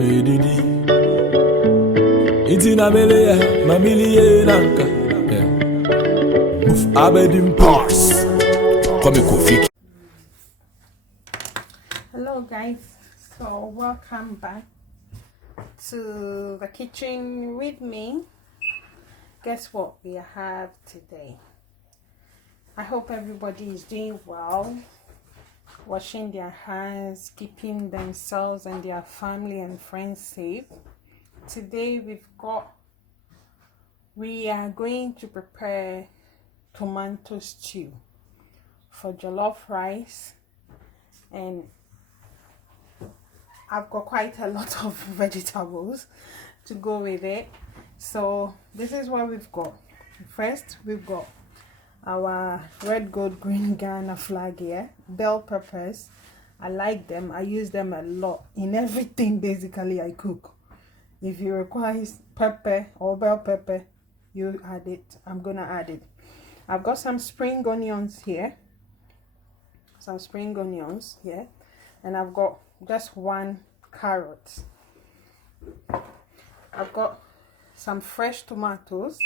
medidi itina mele mamilie nanka move abedim pars come coffee. Hello guys, so welcome back to the kitchen with me. Guess what we have today? I hope everybody is doing well, washing their hands, keeping themselves and their family and friends safe. Today we are going to prepare tomato stew for jollof rice, and I've got quite a lot of vegetables to go with it. So this is what we've got. First, we've got our red, gold, green Ghana flag here, bell peppers. I like them. I use them a lot in everything basically I cook. If you require pepper or bell pepper, you add it. I'm gonna add it. I've got some spring onions here, and I've got just one carrot. I've got some fresh tomatoes.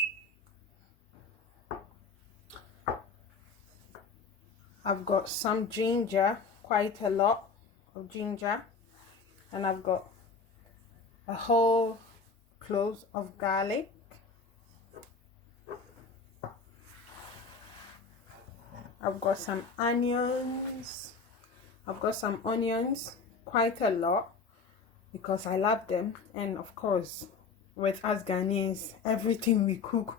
I've got some ginger, quite a lot of ginger, and I've got a whole clove of garlic. I've got some onions. I've got some onions, quite a lot, because I love them. And of course, with us Ghanaians, everything we cook,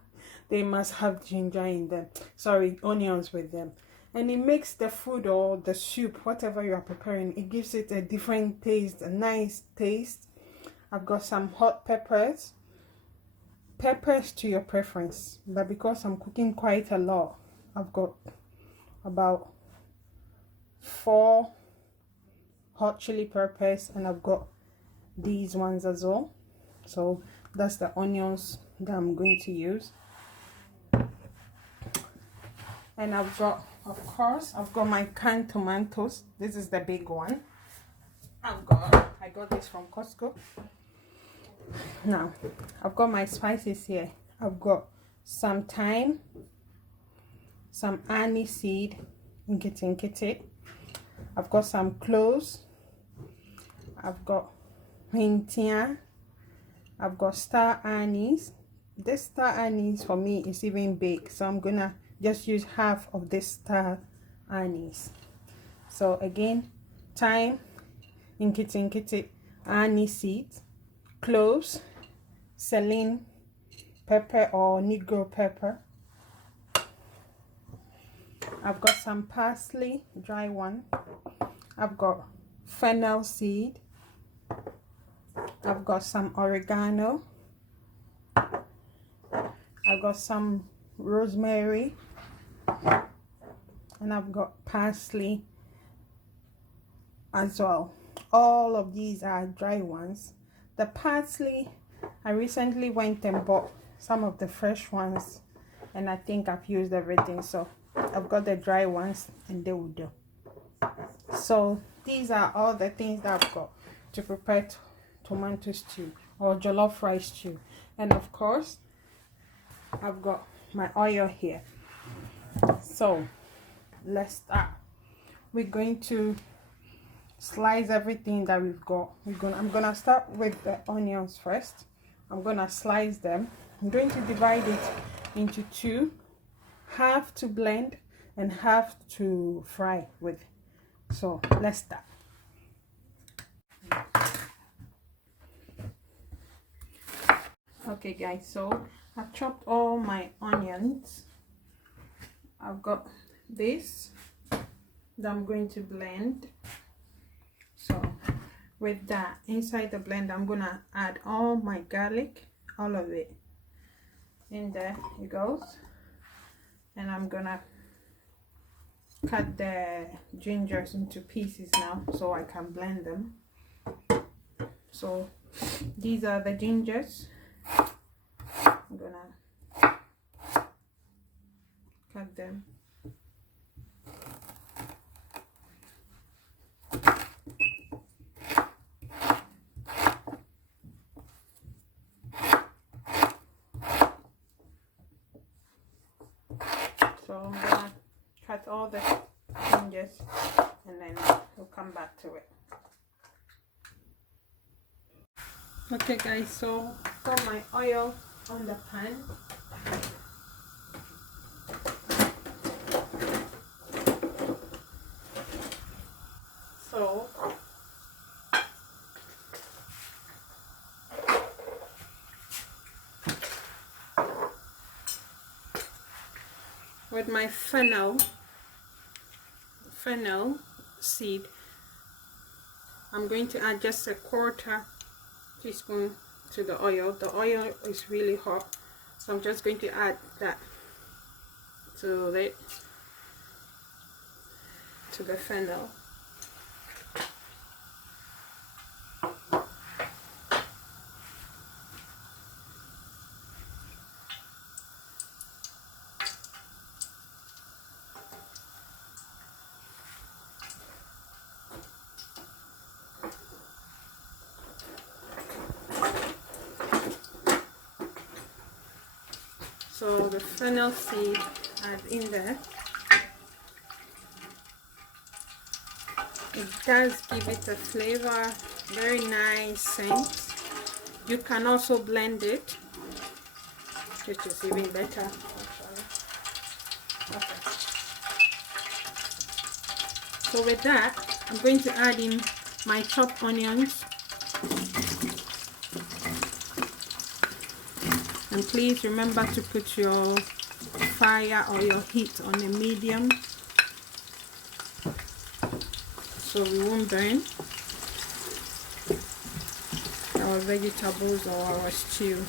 they must have ginger in them. Sorry, onions with them. And it makes the food or the soup, whatever you are preparing, it gives it a different taste, a nice taste. I've got some hot peppers. Peppers to your preference. But because I'm cooking quite a lot, I've got about 4 hot chili peppers, and I've got these ones as well. So that's the onions that I'm going to use. And I've got, of course, I've got my canned tomatoes. This is the big one. I got this from Costco. Now I've got my spices here. I've got some thyme, some aniseed, nkiti. I've got some cloves. I've got mintia. I've got star anise. This star anise for me is even big, so I'm gonna just use half of this star anise. So again, thyme, nkiti, aniseed, cloves, saline pepper or negro pepper. I've got some parsley, dry one. I've got fennel seed. I've got some oregano. I've got some rosemary. And I've got parsley as well. All of these are dry ones. The parsley, I recently went and bought some of the fresh ones, and I think I've used everything, so I've got the dry ones and they will do. So these are all the things that I've got to prepare tomato stew or jollof rice stew. And of course, I've got my oil here. So let's start. We're going to slice everything that we've got. I'm gonna start with the onions first. I'm gonna slice them. I'm going to divide it into 2, half to blend and half to fry with. So let's start. Okay guys, so I've chopped all my onions. I've got this that I'm going to blend. So with that, inside the blender, I'm gonna add all my garlic, all of it in there. It goes. And I'm gonna cut the gingers into pieces now so I can blend them. So these are the gingers. I'm gonna cut them. cut all the fringes and then we'll come back to it. Okay guys, so got my oil on the pan. So with my fennel seed, I'm going to add just a 1/4 teaspoon to the oil. The oil is really hot, so I'm just going to add that to the fennel. So the fennel seed add in there. It does give it a flavor, very nice scent. You can also blend it, which is even better. Okay. So with that, I'm going to add in my chopped onions. And please remember to put your fire or your heat on a medium so we won't burn our vegetables or our stew.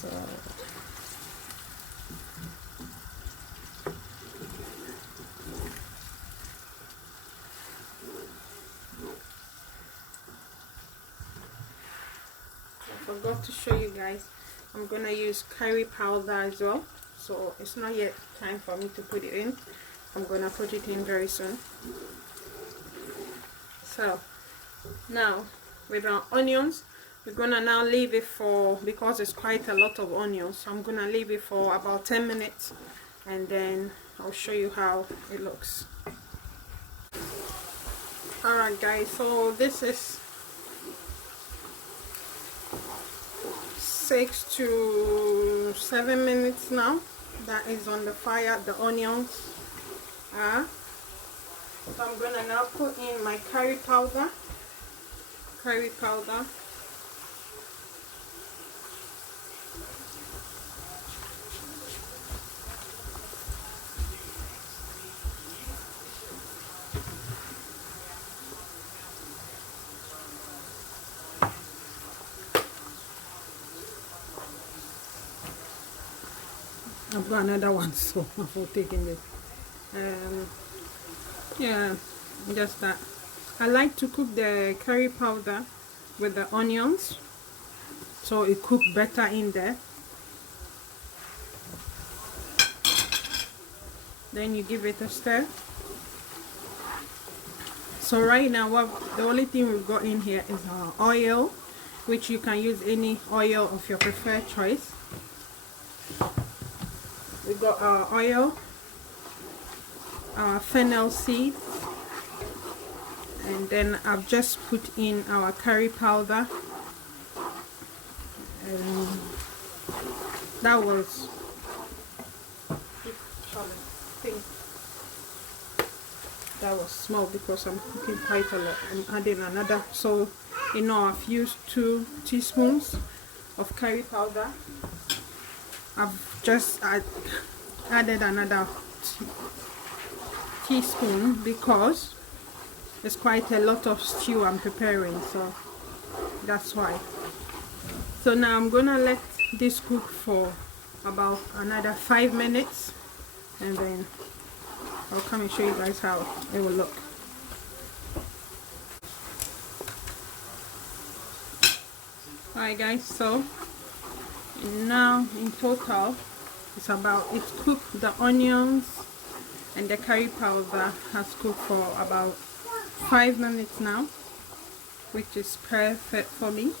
So I forgot to show you guys, I'm gonna use curry powder as well. So it's not yet time for me to put it in. I'm gonna put it in very soon. So now with our onions, we're gonna now leave it for, because it's quite a lot of onions, so I'm gonna leave it for about 10 minutes and then I'll show you how it looks. Alright guys, so this is 6 to 7 minutes now that is on the fire. The onions are, so I'm gonna now put in my curry powder. I've got another one, so I'm taking this. Yeah, just that. I like to cook the curry powder with the onions, so it cooks better in there. Then you give it a stir. So right now, the only thing we've got in here is our oil, which you can use any oil of your preferred choice. We got our oil, our fennel seed, and then I've just put in our curry powder, and that was, small because I'm cooking quite a lot. I'm adding another, so you know, I've used 2 teaspoons of curry powder. I've just added another teaspoon because it's quite a lot of stew I'm preparing, so that's why. So now I'm gonna let this cook for about another 5 minutes and then I'll come and show you guys how it will look. Alright guys, so now in total it's cooked, the onions and the curry powder has cooked for about 5 minutes now, which is perfect for me.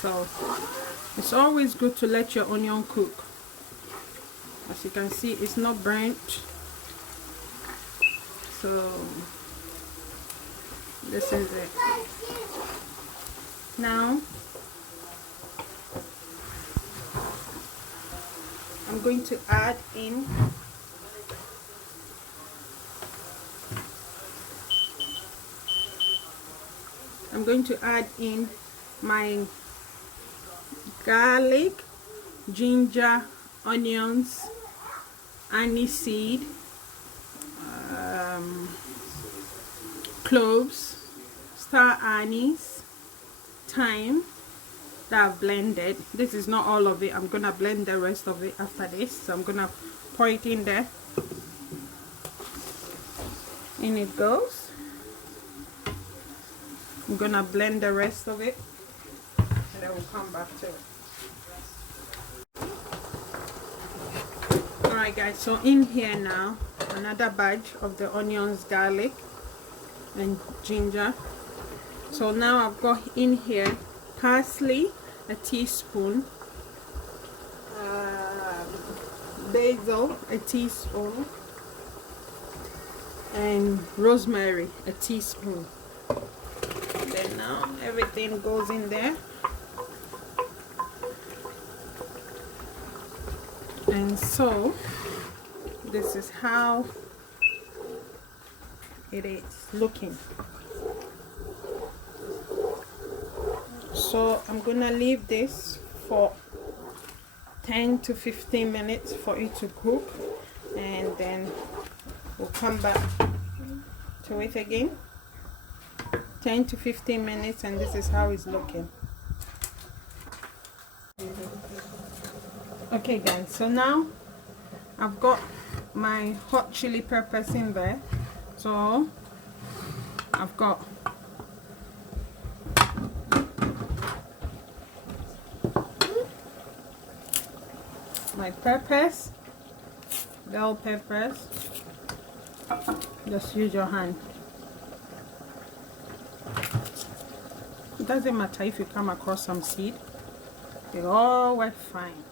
So It's always good to let your onion cook. As you can see, it's not burnt. So this is it. Now I'm going to add in my garlic, ginger, onions, aniseed, cloves, star anise, thyme that I've blended. This is not all of it. I'm gonna blend the rest of it after this. So I'm gonna pour it in there. In it goes. I'm gonna blend the rest of it and then we'll come back to it. Alright guys, so in here now, another batch of the onions, garlic and ginger. So now I've got in here parsley, a teaspoon, basil, a teaspoon, and rosemary, a teaspoon. Then now everything goes in there, and so this is how it is looking. So I'm gonna leave this for 10 to 15 minutes for it to cook, and then we'll come back to it again. 10 to 15 minutes, and this is how it's looking. Okay guys, so now I've got my hot chili peppers in there. So I've got my peppers, bell peppers. Just use your hand. It doesn't matter if you come across some seed, they all work fine.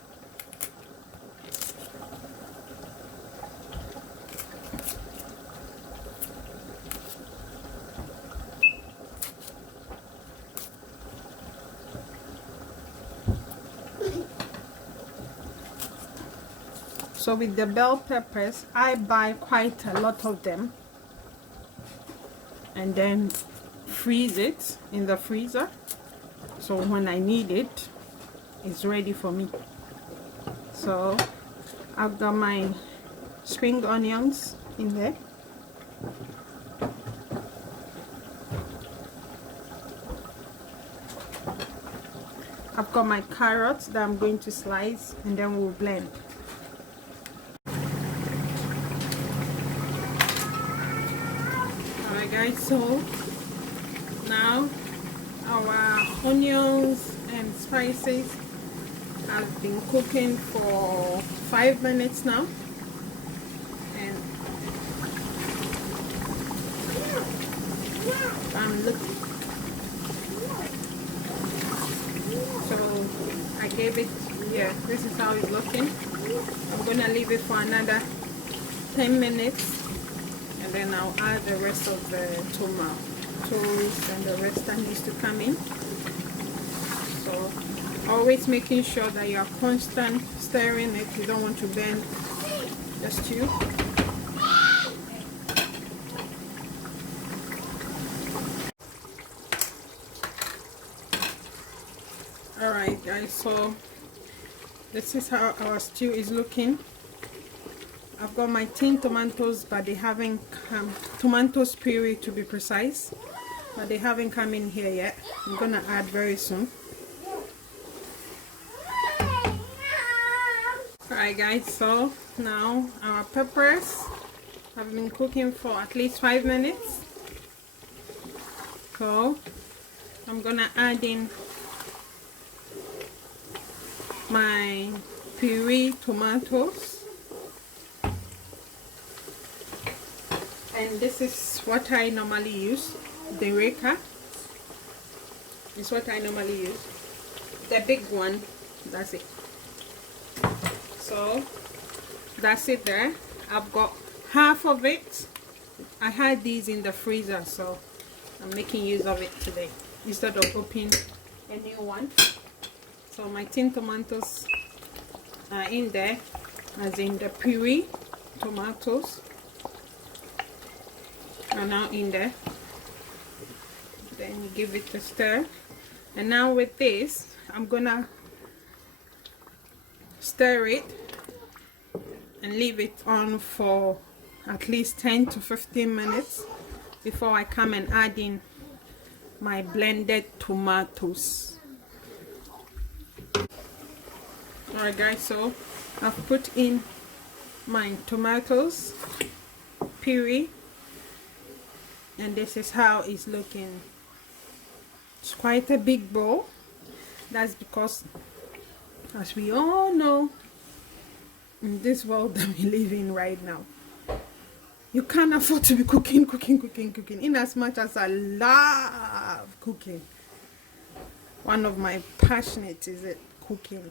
So with the bell peppers, I buy quite a lot of them and then freeze it in the freezer, so when I need it, it's ready for me. So I've got my spring onions in there. I've got my carrots that I'm going to slice and then we'll blend. Alright guys, so now our onions and spices have been cooking for 5 minutes now, and I'm looking. So I gave it, yeah, this is how it's looking. I'm gonna leave it for another 10 minutes and then I'll add the rest of the tomatoes and the rest that needs to come in. So always making sure that you are constant stirring it. You don't want to burn the stew. Alright guys, so this is how our stew is looking. I've got my tin tomatoes, but they haven't come, tomatoes puree to be precise, but they haven't come in here yet. I'm gonna add very soon. Alright guys, so now our peppers have been cooking for at least 5 minutes. So I'm gonna add in my puree tomatoes, and this is what I normally use. The Reka is what I normally use, the big one, That's it. So that's it there. I've got half of it. I had these in the freezer, so I'm making use of it today instead of opening a new one. So my tin tomatoes are in there, as in the puree tomatoes are now in there. Then you give it a stir, and now with this I'm gonna stir it and leave it on for at least 10 to 15 minutes before I come and add in my blended tomatoes. Alright guys, so I've put in my tomatoes puree, and this is how it's looking. It's quite a big bowl. That's because, as we all know, in this world that we live in right now, you can't afford to be cooking. In as much as I love cooking, one of my passionates is it cooking.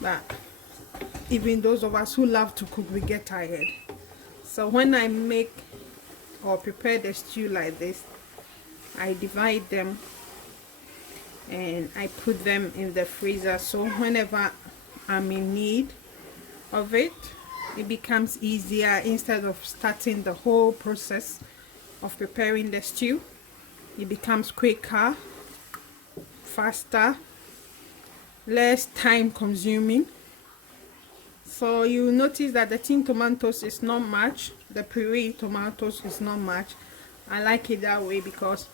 But even those of us who love to cook, we get tired. So when I make or prepare the stew like this, I divide them and I put them in the freezer, so whenever I'm in need of it, it becomes easier. Instead of starting the whole process of preparing the stew, it becomes quicker, faster, less time consuming. So you notice that the tin tomatoes is not much, the puree tomatoes is not much. I like it that way because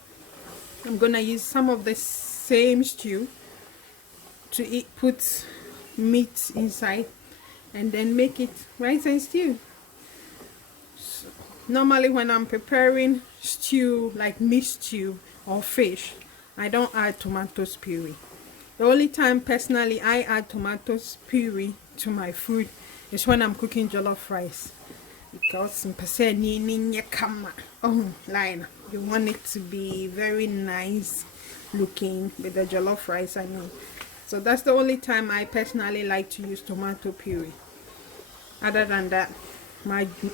I'm gonna use some of the same stew to put meat inside and then make it rice and stew. So, normally when I'm preparing stew like meat stew or fish, I don't add tomatoes puree. The only time personally I add tomatoes puree to my food is when I'm cooking jollof rice, because you want it to be very nice looking with the jollof rice, I mean. So that's the only time I personally like to use tomato puree. Other than that,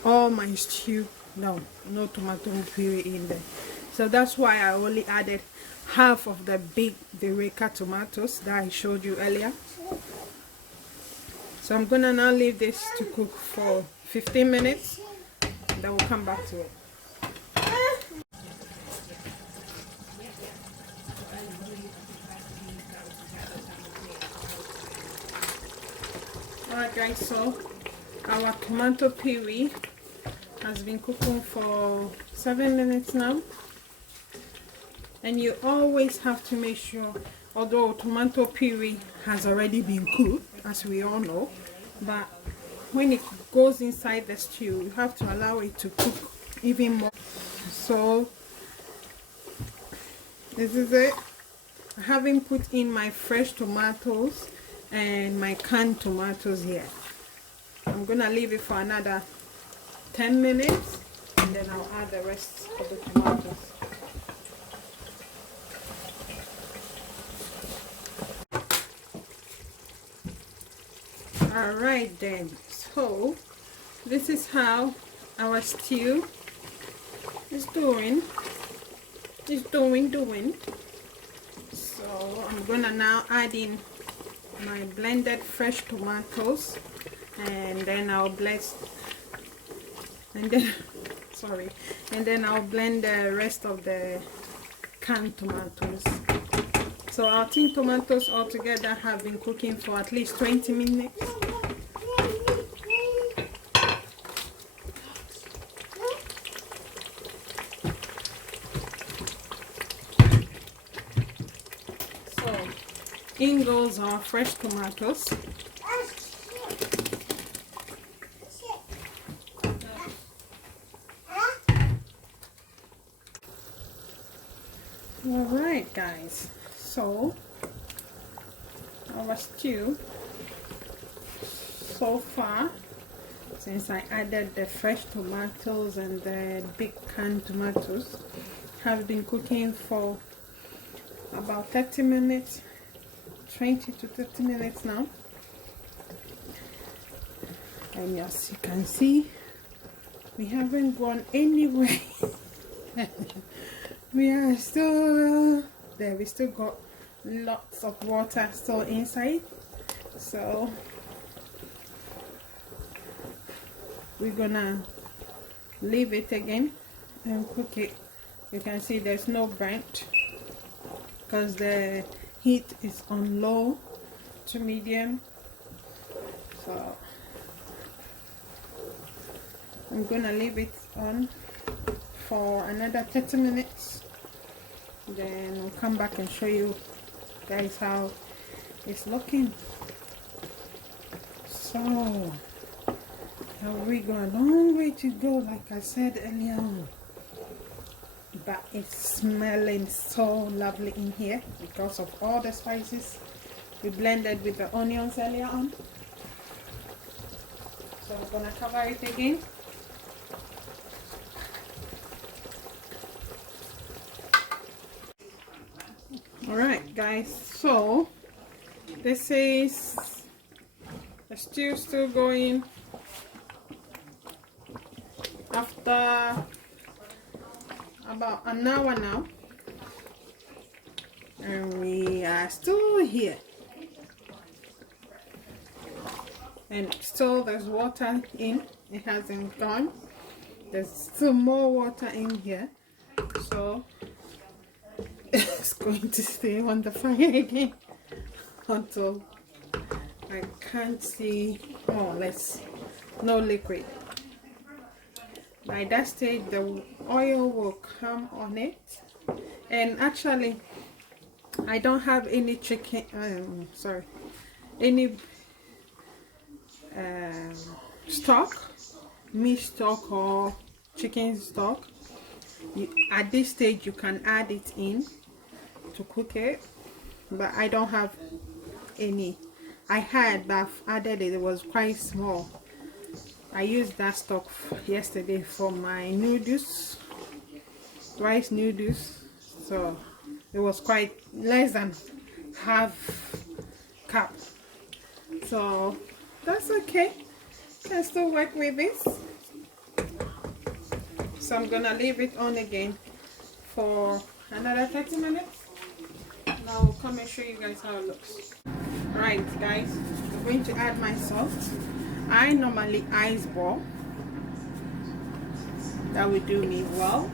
all my stew, no tomato puree in there. So that's why I only added half of the big Dereka tomatoes that I showed you earlier. So I'm gonna now leave this to cook for 15 minutes, then we'll come back to it. Alright guys, so our tomato puree has been cooking for 7 minutes now, and you always have to make sure, although tomato puree has already been cooked, as we all know, but when it goes inside the stew, you have to allow it to cook even more. So this is it. I haven't put in my fresh tomatoes and my canned tomatoes yet. I'm gonna leave it for another 10 minutes and then I'll add the rest of the tomatoes. Alright then, so this is how our stew is doing. So I'm gonna now add in my blended fresh tomatoes, and then I'll blend I'll blend the rest of the canned tomatoes. So our tin tomatoes altogether have been cooking for at least 20 minutes. So in goes our fresh tomatoes. Alright guys, so our stew so far, since I added the fresh tomatoes and the big canned tomatoes, have been cooking for about 30 minutes 20 to 30 minutes now. And as you can see, we haven't gone anywhere. We are still there. We still got lots of water still inside. So we're gonna leave it again and cook it. You can see there's no burnt because the heat is on low to medium. So I'm gonna leave it on for another 30 minutes, then I'll come back and show you guys how it's looking. So we got a long way to go, like I said earlier on, but it's smelling so lovely in here because of all the spices we blended with the onions earlier on. So we're gonna cover it again. Alright guys, so this is the stew still going after about an hour now, and we are still here, and still there's water in, it hasn't gone, there's still more water in here, so it's going to stay on the fire again until I can't see more or less no liquid. By that stage the oil will come on it, and actually I don't have any chicken any stock, meat stock or chicken stock. At this stage you can add it in to cook it, but I don't have any. I had, but I've added it. It was quite small. I used that stock yesterday for my noodles, rice noodles, so it was quite less than half cup, so that's okay. Can still work with this. So I'm gonna leave it on again for another 30 minutes. Now I'll come and show you guys how it looks. Right guys, I'm going to add my salt. I normally ice ball. That will do me well.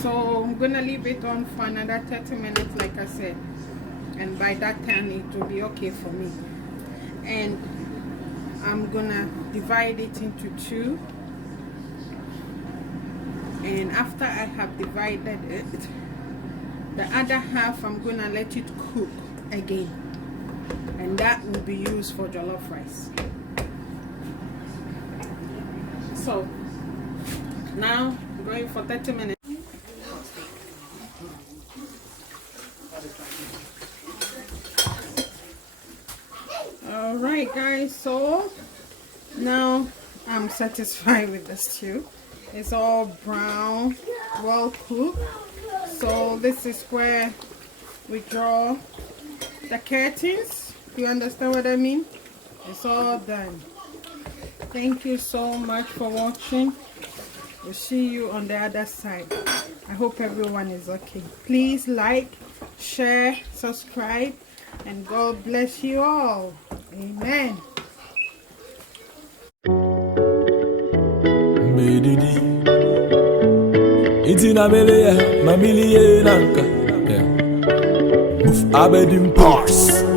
So I'm gonna leave it on for another 30 minutes like I said, and by that time it will be okay for me. And I'm gonna divide it into two, and after I have divided it, the other half I'm gonna let it cook again, and that will be used for jollof rice. So now I'm going for 30 minutes. Alright guys, so now I'm satisfied with the stew. It's all brown, well cooked. So this is where we draw the curtains. You understand what I mean? It's all done. Thank you so much for watching. We'll see you on the other side. I hope everyone is okay. Please like, share, subscribe, and God bless you all. Amen. Medidi Itina mele ya mamili ye nanka. Move abedim pars.